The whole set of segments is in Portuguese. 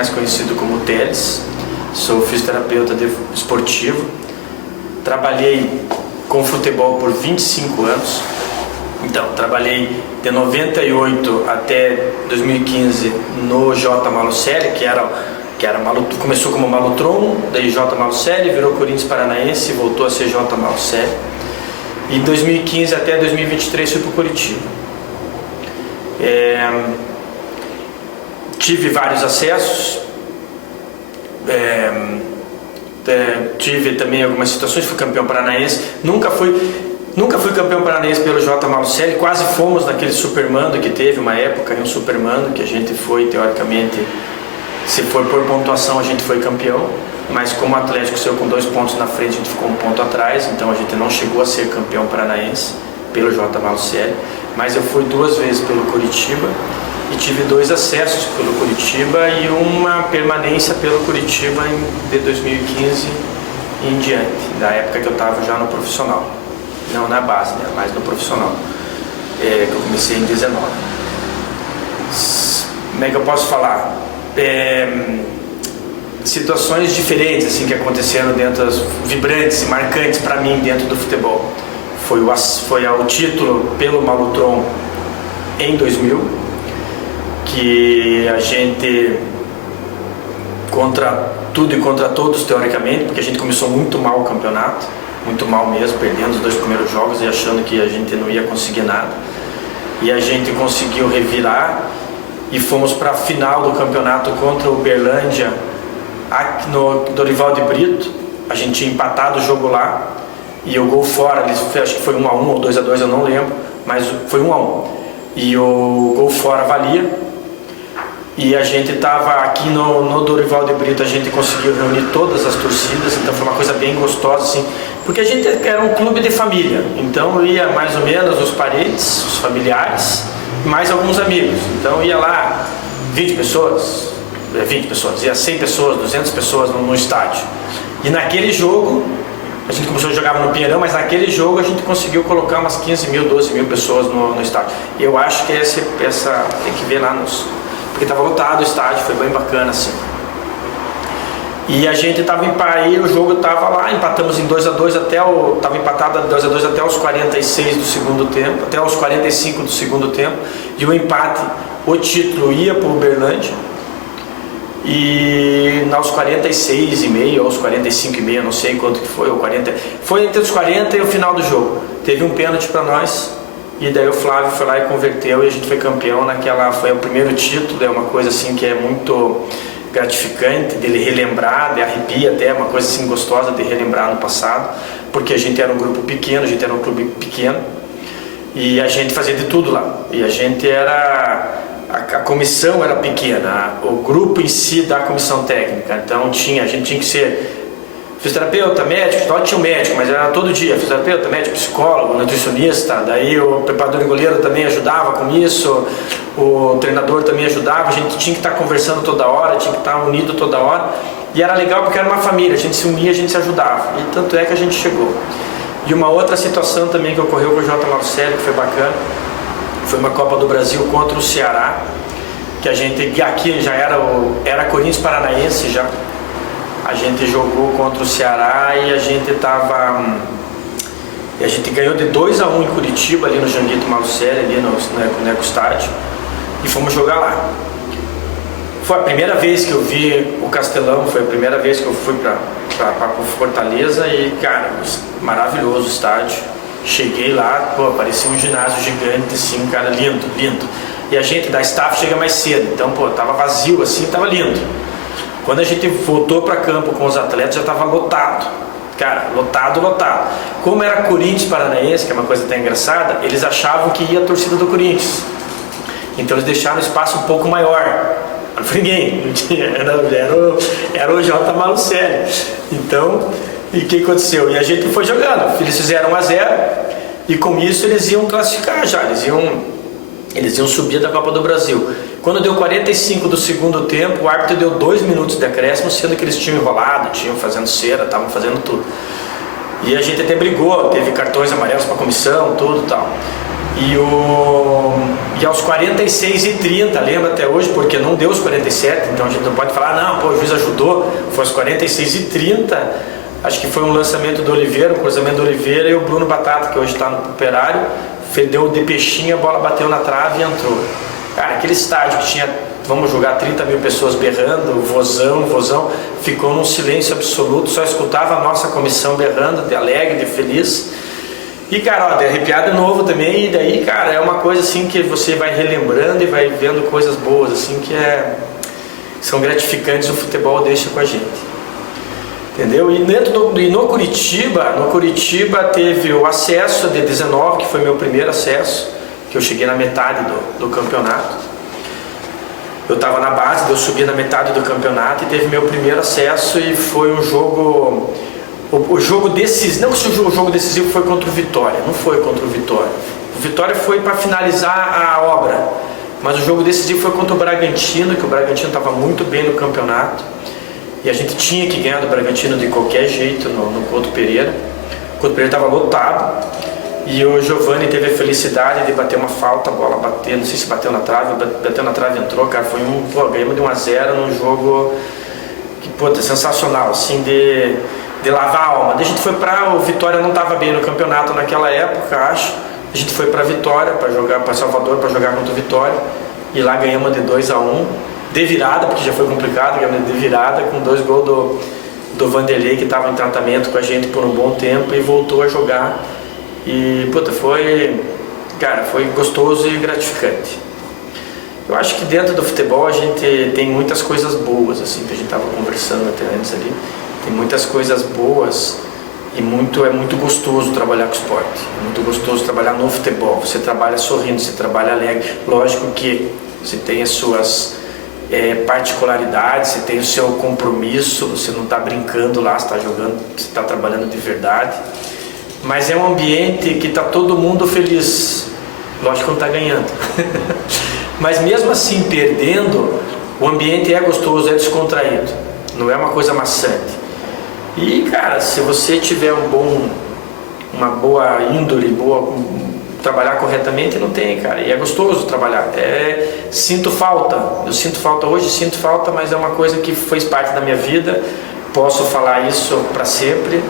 mais conhecido como Teles. Sou fisioterapeuta esportivo. Trabalhei com futebol por 25 anos. Então, trabalhei de 98 até 2015 no J. Malucelli, começou como Malutron, daí J. Malucelli, virou Corinthians Paranaense e voltou a ser J. Malucelli. E de 2015 até 2023 fui para o Curitiba. Tive vários acessos, tive também algumas situações, fui campeão paranaense, nunca fui campeão paranaense pelo J. Malucelli, quase fomos naquele supermando que teve uma época, um supermando que a gente foi, teoricamente, se for por pontuação a gente foi campeão, mas como o Atlético saiu com 2 pontos na frente, a gente ficou 1 ponto atrás, então a gente não chegou a ser campeão paranaense pelo J. Malucelli, mas eu fui 2 vezes pelo Curitiba e tive 2 acessos pelo Curitiba e uma permanência pelo Curitiba de 2015 em diante, da época que eu estava já no profissional. Não na base, né? Mas no profissional, que eu comecei em 19. Como é que eu posso falar? Situações diferentes assim, que aconteceram dentro, vibrantes e marcantes para mim dentro do futebol. Foi o título pelo Malutron em 2000, que a gente, contra tudo e contra todos teoricamente, porque a gente começou muito mal o campeonato, muito mal mesmo, perdendo os 2 primeiros jogos e achando que a gente não ia conseguir nada, e a gente conseguiu revirar e fomos para a final do campeonato contra o Uberlândia no Dorival de Brito. A gente tinha empatado o jogo lá e o gol fora, acho que foi 1-1 ou 2-2, eu não lembro, mas foi 1-1 e o gol fora valia. E a gente estava aqui no Dorival de Brito, a gente conseguiu reunir todas as torcidas, então foi uma coisa bem gostosa, assim, porque a gente era um clube de família, então ia mais ou menos os parentes, os familiares, mais alguns amigos, então ia lá 20 pessoas, ia 100 pessoas, 200 pessoas no estádio. E naquele jogo, a gente começou a jogar no Pinheirão, mas naquele jogo a gente conseguiu colocar umas 15 mil, 12 mil pessoas no estádio. E eu acho que essa tem que ver lá porque estava lotado o estádio, foi bem bacana assim. E a gente estava em Paris, o jogo estava lá, empatamos em 2-2 estava empatado 2-2 até os 46 do segundo tempo, até os 45 do segundo tempo, e o empate, o título ia para o Uberlândia, e aos 46,5, aos 45,5, não sei quanto que foi, ou 40, foi entre os 40 e o final do jogo, teve um pênalti para nós, e daí o Flávio foi lá e converteu e a gente foi campeão foi o primeiro título, é uma coisa assim que é muito gratificante dele relembrar, de arrepia até, uma coisa assim gostosa de relembrar no passado, porque a gente era um grupo pequeno, a gente era um clube pequeno e a gente fazia de tudo lá, e a gente a comissão era pequena, o grupo em si da comissão técnica, então a gente tinha que ser fisioterapeuta, médico, só tinha um médico, mas era todo dia, fisioterapeuta, médico, psicólogo, nutricionista, daí o preparador de goleiro também ajudava com isso, o treinador também ajudava, a gente tinha que estar conversando toda hora, tinha que estar unido toda hora, e era legal porque era uma família, a gente se unia, a gente se ajudava, e tanto é que a gente chegou. E uma outra situação também que ocorreu com o J. Malucelli, que foi bacana, foi uma Copa do Brasil contra o Ceará, que a gente aqui já era Corinthians Paranaense já. A gente jogou contra o Ceará e a gente ganhou de 2-1 em Curitiba, ali no Janguito Malucelli, ali no Ecostádio, e fomos jogar lá. Foi a primeira vez que eu vi o Castelão, foi a primeira vez que eu fui para Fortaleza e, cara, maravilhoso o estádio. Cheguei lá, parecia um ginásio gigante, assim, cara, lindo, lindo. E a gente da staff chega mais cedo, então, tava vazio assim, tava lindo. Quando a gente voltou para campo com os atletas, já estava lotado. Cara, lotado. Como era Corinthians Paranaense, que é uma coisa até engraçada, eles achavam que ia a torcida do Corinthians. Então eles deixaram o espaço um pouco maior. Não foi ninguém, não tinha, era o J. Malucelli. Então, e o que aconteceu? E a gente foi jogando. Eles fizeram 1-0 e com isso eles iam classificar já, eles iam subir da Copa do Brasil. Quando deu 45 do segundo tempo, o árbitro deu 2 minutos de acréscimo, sendo que eles tinham enrolado, tinham fazendo cera, estavam fazendo tudo. E a gente até brigou, teve cartões amarelos para a comissão, tudo e tal. E aos 46h30, lembra até hoje, porque não deu os 47, então a gente não pode falar, não, pô, o juiz ajudou, foi aos 46h30, acho que foi um lançamento do Oliveira, um cruzamento do Oliveira, e o Bruno Batata, que hoje está no Operário, deu de peixinho, a bola bateu na trave e entrou. Cara, aquele estádio que tinha, vamos jogar, 30 mil pessoas berrando, vozão, ficou num silêncio absoluto, só escutava a nossa comissão berrando, de alegre, de feliz. E, cara, ó, de arrepiado de novo também, e daí, cara, é uma coisa assim que você vai relembrando e vai vendo coisas boas, assim, que são gratificantes, o futebol deixa com a gente. Entendeu? E no Curitiba teve o acesso de 19, que foi meu primeiro acesso, que eu cheguei na metade do campeonato. Eu estava na base, eu subi na metade do campeonato e teve meu primeiro acesso e foi um jogo... O jogo decisivo, não que o jogo decisivo foi contra o Vitória, não foi contra o Vitória. O Vitória foi para finalizar a obra, mas o jogo decisivo foi contra o Bragantino, que o Bragantino estava muito bem no campeonato e a gente tinha que ganhar do Bragantino de qualquer jeito no Couto Pereira. O Couto Pereira estava lotado e o Giovani teve a felicidade de bater uma falta, a bola bateu, não sei se bateu na trave, bateu na trave e entrou, cara, foi ganhamos de 1-0 num jogo que, puta, sensacional, assim, de lavar a alma. Daí a gente foi para o Vitória, não estava bem no campeonato naquela época, acho. A gente foi para Vitória, para jogar para Salvador, para jogar contra o Vitória. E lá ganhamos de 2-1, de virada, porque já foi complicado, ganhamos de virada, com 2 gols do Vanderlei, que estava em tratamento com a gente por um bom tempo e voltou a jogar. E, puta, foi gostoso e gratificante. Eu acho que dentro do futebol a gente tem muitas coisas boas, assim, que a gente estava conversando até antes ali. Tem muitas coisas boas e é muito gostoso trabalhar com esporte. É muito gostoso trabalhar no futebol. Você trabalha sorrindo, você trabalha alegre. Lógico que você tem as suas particularidades, você tem o seu compromisso, você não está brincando lá, você está jogando, você está trabalhando de verdade. Mas é um ambiente que está todo mundo feliz. Lógico que não está ganhando. Mas mesmo assim, perdendo, o ambiente é gostoso, é descontraído. Não é uma coisa maçante. E, cara, se você tiver uma boa índole, trabalhar corretamente, não tem, cara. E é gostoso trabalhar. Sinto falta. Eu sinto falta hoje, mas é uma coisa que fez parte da minha vida. Posso falar isso para sempre.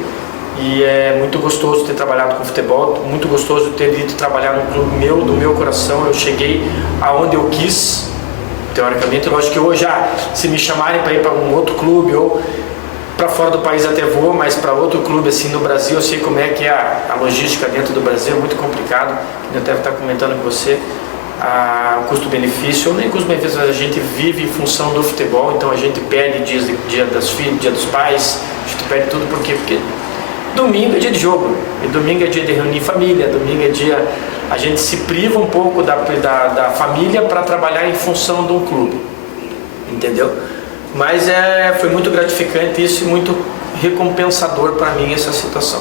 E é muito gostoso ter trabalhado com futebol, muito gostoso ter ido trabalhar no clube do meu coração. Eu cheguei aonde eu quis, teoricamente. Lógico que hoje, se me chamarem para ir para um outro clube ou para fora do país até vou, mas para outro clube assim no Brasil, eu sei como é que é a logística dentro do Brasil, é muito complicado. Eu deve estar comentando com você o custo-benefício, ou nem custo-benefício, a gente vive em função do futebol, então a gente perde dia das filhas, dia dos pais, a gente perde tudo porque domingo é dia de jogo, e domingo é dia de reunir família, domingo é dia... A gente se priva um pouco da família para trabalhar em função de um clube, entendeu? Mas foi muito gratificante isso e muito recompensador para mim essa situação.